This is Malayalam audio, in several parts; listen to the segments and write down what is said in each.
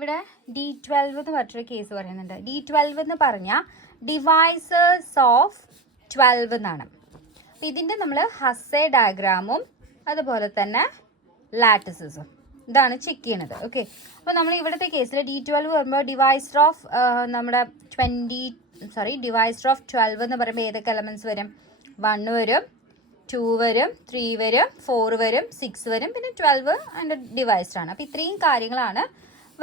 ഇവിടെ D12 എന്ന് പറഞ്ഞൊരു കേസ് പറയുന്നുണ്ട്. D12 എന്ന് പറഞ്ഞാൽ ഡിവൈസേഴ്സ് ഓഫ് 12 എന്നാണ്. അപ്പം ഇതിൻ്റെ നമ്മൾ ഹസ്സേ ഡയഗ്രാമും അതുപോലെ തന്നെ ലാറ്റിസസും ഇതാണ് ചെക്ക് ചെയ്യണത്. ഓക്കെ, അപ്പോൾ നമ്മൾ ഇവിടുത്തെ കേസിൽ D12 വരുമ്പോൾ ഡിവൈസർ ഓഫ് നമ്മുടെ ഡിവൈസർ ഓഫ് 12 എന്ന് പറയുമ്പോൾ ഏതൊക്കെ എലമെൻറ്റ്സ് വരും? 1 വരും, 2 വരും, 3 വരും, 4 വരും, 6 വരും, പിന്നെ 12 അതിൻ്റെ ഡിവൈസറാണ്. അപ്പോൾ ഇത്രയും കാര്യങ്ങളാണ്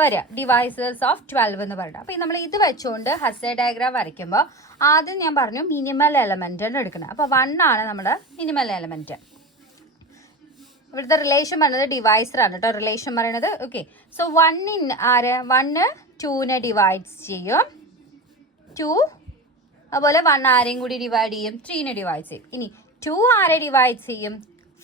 വരിക ഡിവൈസേഴ്സ് ഓഫ് 12 എന്ന് പറയുന്നത്. അപ്പോൾ നമ്മൾ ഇത് വെച്ചുകൊണ്ട് ഹസ്സേ ഡയഗ്രാം വരയ്ക്കുമ്പോൾ ആദ്യം ഞാൻ പറഞ്ഞു മിനിമൽ എലമെൻറ്റാണ് എടുക്കുന്നത്. അപ്പോൾ 1 ആണ് നമ്മുടെ മിനിമൽ എലമെൻറ്റ്. ഇവിടുത്തെ റിലേഷൻ പറയുന്നത് ഡിവൈസറാണ് കേട്ടോ, റിലേഷൻ പറയുന്നത്. ഓക്കെ, സോ 1 ആര്? 1 2നെ ഡിവൈഡ് ചെയ്യും, 2 അതുപോലെ 1 ആരെയും കൂടി ഡിവൈഡ് ചെയ്യും, 3നെ ഡിവൈഡ് ചെയ്യും. ഇനി 2 ആരെ ഡിവൈഡ് ചെയ്യും?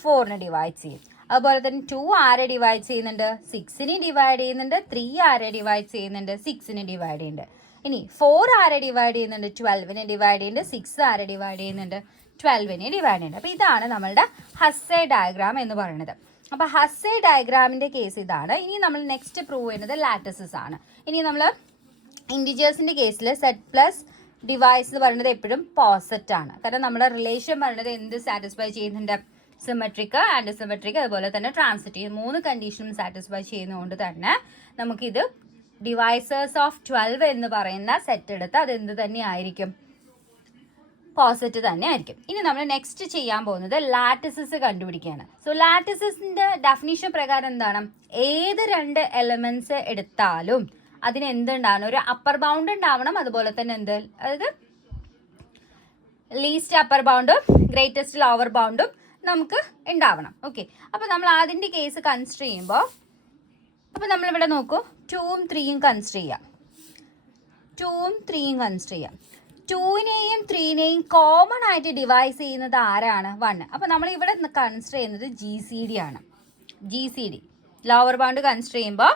4നെ ഡിവൈഡ് ചെയ്യും. അതുപോലെ തന്നെ 2 ആരെ ഡിവൈഡ് ചെയ്യുന്നുണ്ട്? 6നെ ഡിവൈഡ് ചെയ്യുന്നുണ്ട്. 3 ആരെ ഡിവൈഡ് ചെയ്യുന്നുണ്ട്? 6നെ ഡിവൈഡ് ചെയ്യുന്നുണ്ട്. ഇനി 4 ആരെ ഡിവൈഡ് ചെയ്യുന്നുണ്ട്? 12നെ ഡിവൈഡ് ചെയ്യുന്നുണ്ട്. 6 ആരെ ഡിവൈഡ് ചെയ്യുന്നുണ്ട്? 12നെ ഡിവൈഡ് ചെയ്യുന്നുണ്ട്. അപ്പോൾ ഇതാണ് നമ്മളുടെ ഹസ്സേ ഡയഗ്രാം എന്ന് പറയുന്നത്. അപ്പോൾ ഹസ്സേ ഡയഗ്രാമിൻ്റെ കേസ് ഇതാണ്. ഇനി നമ്മൾ നെക്സ്റ്റ് പ്രൂവ് ചെയ്യുന്നത് ലാറ്റിസസ് ആണ്. ഇനി നമ്മൾ ഇൻറ്റിജേഴ്സിൻ്റെ കേസിൽ സെറ്റ് പ്ലസ് ഡിവൈസ് എന്ന് പറയുന്നത് എപ്പോഴും പോസിറ്റ് ആണ്. കാരണം നമ്മുടെ റിലേഷൻ പറയുന്നത് എന്ത് സാറ്റിസ്ഫൈ ചെയ്യുന്നുണ്ട്? സിമെട്രിക്, ആൻഡ് സിമെട്രിക്, അതുപോലെ തന്നെ ട്രാൻസിറ്റീവ് 3 കണ്ടീഷനും സാറ്റിസ്ഫൈ ചെയ്യുന്നതുകൊണ്ട് തന്നെ നമുക്കിത് ഡിവൈസേഴ്സ് ഓഫ് 12 എന്ന് പറയുന്ന സെറ്റ് എടുത്ത് അതെന്ത് തന്നെ ആയിരിക്കും? പോസിറ്റ് തന്നെ ആയിരിക്കും. ഇനി നമ്മൾ നെക്സ്റ്റ് ചെയ്യാൻ പോകുന്നത് ലാറ്റിസസ് കണ്ടുപിടിക്കുകയാണ്. സോ ലാറ്റിസസിൻ്റെ ഡെഫിനിഷൻ പ്രകാരം എന്താണ്? ഏത് 2 എലമെന്റ്സ് എടുത്താലും അതിന് എന്തുണ്ടാവണം? ഒരു അപ്പർ ബൗണ്ട് ഉണ്ടാവണം, അതുപോലെ തന്നെ അതായത് ലീസ്റ്റ് അപ്പർ ബൗണ്ടും ഗ്രേറ്റസ്റ്റ് ലോവർ ബൗണ്ടും നമുക്ക് ഉണ്ടാവണം. ഓക്കെ, അപ്പോൾ നമ്മൾ അതിൻ്റെ കേസ് കൺസിഡർ ചെയ്യുമ്പോൾ അപ്പോൾ നമ്മളിവിടെ നോക്കൂ, 2ഉം 3യും കൺസിഡർ ചെയ്യാം. 2ഉം 3യും കൺസിഡർ ചെയ്യാം. 2നെയും 3നെയും കോമൺ ആയിട്ട് ഡിവൈസ് ചെയ്യുന്നത് ആരാണ്? 1. അപ്പോൾ നമ്മൾ ഇവിടെ കൺസിഡർ ചെയ്യുന്നത് GCD ആണ്. GCD ലോവർ ബൗണ്ട് കൺസിഡർ ചെയ്യുമ്പോൾ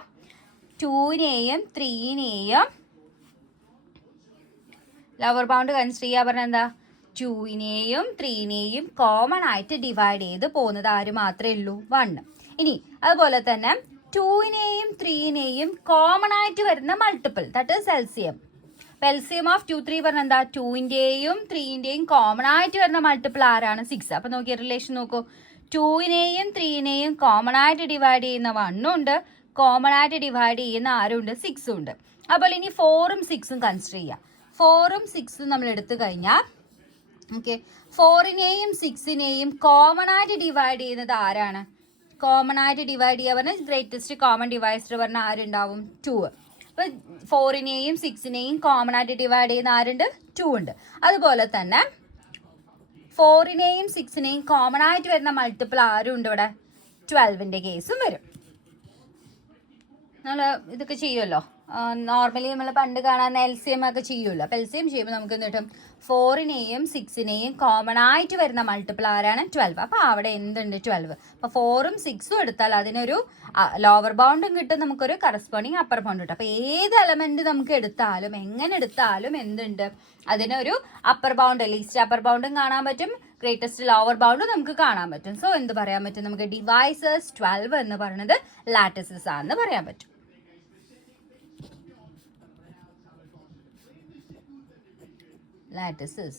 2നെയും 3നെയും ലോവർ ബൗണ്ട് കൺസിഡർ ചെയ്യുക പറഞ്ഞാൽ എന്താ? 2നെയും 3നെയും കോമൺ ആയിട്ട് ഡിവൈഡ് ചെയ്ത് പോകുന്നത് ആര് മാത്രമേ ഉള്ളൂ? 1. ഇനി അതുപോലെ തന്നെ 2നെയും 3നെയും കോമൺ ആയിട്ട് വരുന്ന multiple, that is LCM. LCM of 2, 3 പറഞ്ഞാൽ എന്താ? 2ന്റെയും 3ന്റെയും കോമൺ ആയിട്ട് വരുന്ന മൾട്ടിപ്പിൾ ആരാണ്? 6. അപ്പോൾ നോക്കിയ റിലേഷൻ നോക്കൂ, 2നെയും 3നെയും കോമൺ ആയിട്ട് ഡിവൈഡ് ചെയ്യുന്ന 1 ഉണ്ട്, കോമൺ ആയിട്ട് ഡിവൈഡ് ചെയ്യുന്ന ആരുണ്ട്? 6 ഉണ്ട്. അതുപോലെ ഇനി 4ഉം 6ഉം കൺസിഡർ ചെയ്യാം. 4ഉം 6ഉം നമ്മൾ എടുത്തു കഴിഞ്ഞാൽ ഓക്കെ, 4നെയും 6നെയും കോമൺ ആയിട്ട് ഡിവൈഡ് ചെയ്യുന്നത് ആരാണ്? കോമൺ ആയിട്ട് ഡിവൈഡ് ചെയ്യുക പറഞ്ഞാൽ ഗ്രേറ്റസ്റ്റ് കോമൺ ഡിവൈസർ പറഞ്ഞാൽ ആരുണ്ടാവും? 2. അപ്പോൾ 4നെയും 6നെയും കോമൺ ആയിട്ട് ഡിവൈഡ് ചെയ്യുന്ന ആരുണ്ട്? 2 ഉണ്ട്. അതുപോലെ തന്നെ 4നെയും 6നെയും കോമൺ ആയിട്ട് വരുന്ന മൾട്ടിപ്പിൾ ആരും ഉണ്ട് ഇവിടെ? 12ന്റെ കേസും വരും. നമ്മൾ ഇതൊക്കെ ചെയ്യുമല്ലോ, നോർമലി നമ്മൾ പണ്ട് കാണാൻ LCM ഒക്കെ ചെയ്യുമല്ലോ. അപ്പോൾ LCM ചെയ്യുമ്പോൾ നമുക്ക് എന്ത് കിട്ടും? 4നെയും 6നെയും കോമൺ ആയിട്ട് വരുന്ന മൾട്ടിപ്പിൾ ആരാണ്? 12. അപ്പോൾ അവിടെ എന്തുണ്ട്? 12. അപ്പോൾ 4ഉം 6ഉം എടുത്താൽ അതിനൊരു ലോവർ ബൗണ്ടും കിട്ടും, നമുക്കൊരു കറസ്പോണ്ടിങ് അപ്പർ ബൗണ്ട് കിട്ടും. അപ്പോൾ ഏത് എലമെന്റ് നമുക്ക് എടുത്താലും എങ്ങനെ എടുത്താലും എന്തുണ്ട്? അതിനൊരു അപ്പർ ബൗണ്ട്, ലീസ്റ്റ് അപ്പർ ബൗണ്ടും കാണാൻ പറ്റും, ഗ്രേറ്റസ്റ്റ് ലോവർ ബൗണ്ടും നമുക്ക് കാണാൻ പറ്റും. സോ എന്ത് പറയാൻ പറ്റും? നമുക്ക് ഡിവൈസേഴ്സ് 12 എന്ന് പറയുന്നത് ലാറ്റിസസ് ആണെന്ന് പറയാൻ പറ്റും. Lattices.